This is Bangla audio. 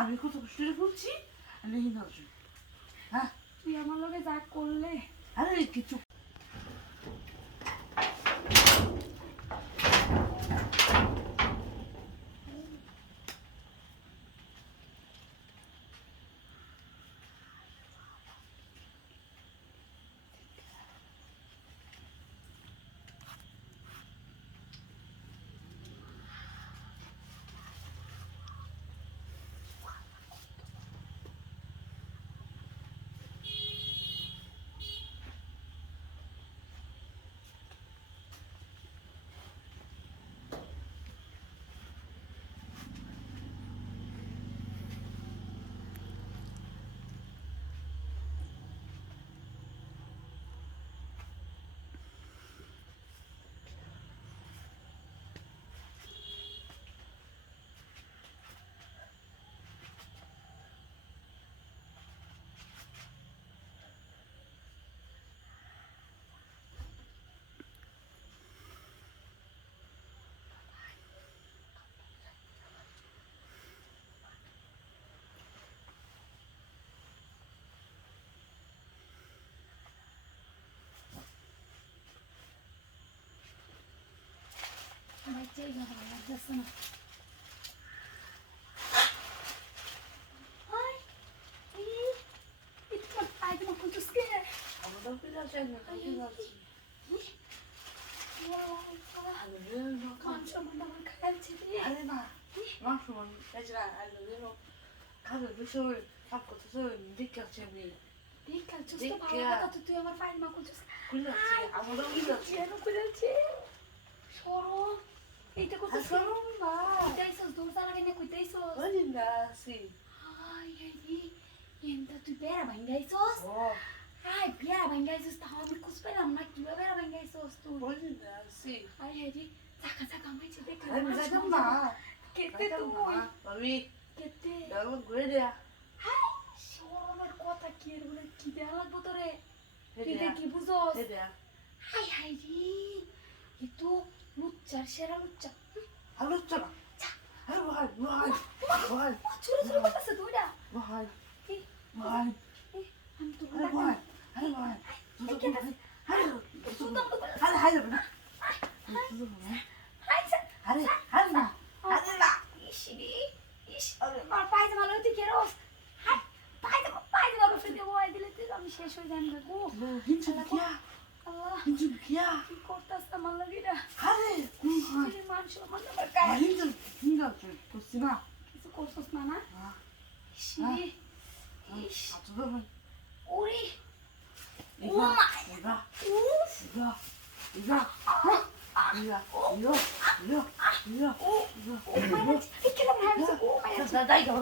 আমি কত কষ্ট করে বলছি আমি নজর হ্যাঁ তুই আমার লগে যা করলে আরে কিছু বাচ্চাই ভালো লাগতেছে না তুই আমার পায়ের মা করছিস সরম এইটা করছিস না কইতাইছস দৌড়া লাগে না কইতাইছস হাই হাই রে এন্টা তুই বেড়া ভাঙ্গাইছস হাই বেড়া ভাঙ্গাইছস তাও আমি কুছ পেলাম না কিভাবে বেড়া ভাঙ্গাইছস তুই হাই হাই রে চাকা চাকা মাইছে দেখ কেতে তুই কেতে হাই সরমের কথা কি এর বলে কি দেয়া লাগবো তোরে তুই দেখি বুঝছস হাই হাই রে এতো লুচ্চার সেরা লুচ্চা আলোচনা আরে ভাই ভাই ভাই ছোট ছোট কথা দুইটা ভাই এই ভাই আমি তো আরে ভাই আরে ভাই আরে হাই যাবে না আরে আরে না আরে না আর পাইতে ভালো তুই কেরোস হাই পাইতে ভালো ফেলে ওই দিলে তুই আমি শেষ হয়ে যাই না গো হিংসা কিয়া আল্লাহ হিংসা কিয়া কি করতাছ আমার লাগিরা আরে তুই মানুষ আমার আমার গায়ে হিংসা করছি না কিছু করছস না না ইসি ইস আচ্ছা ভাই ওরে ও ইগা মাই ইগা উফ ইগা ইগা ইগা ইগা ইগা ইগা ও মাই গড এই কেলা ভাই ও মাই গড দাদা ইগা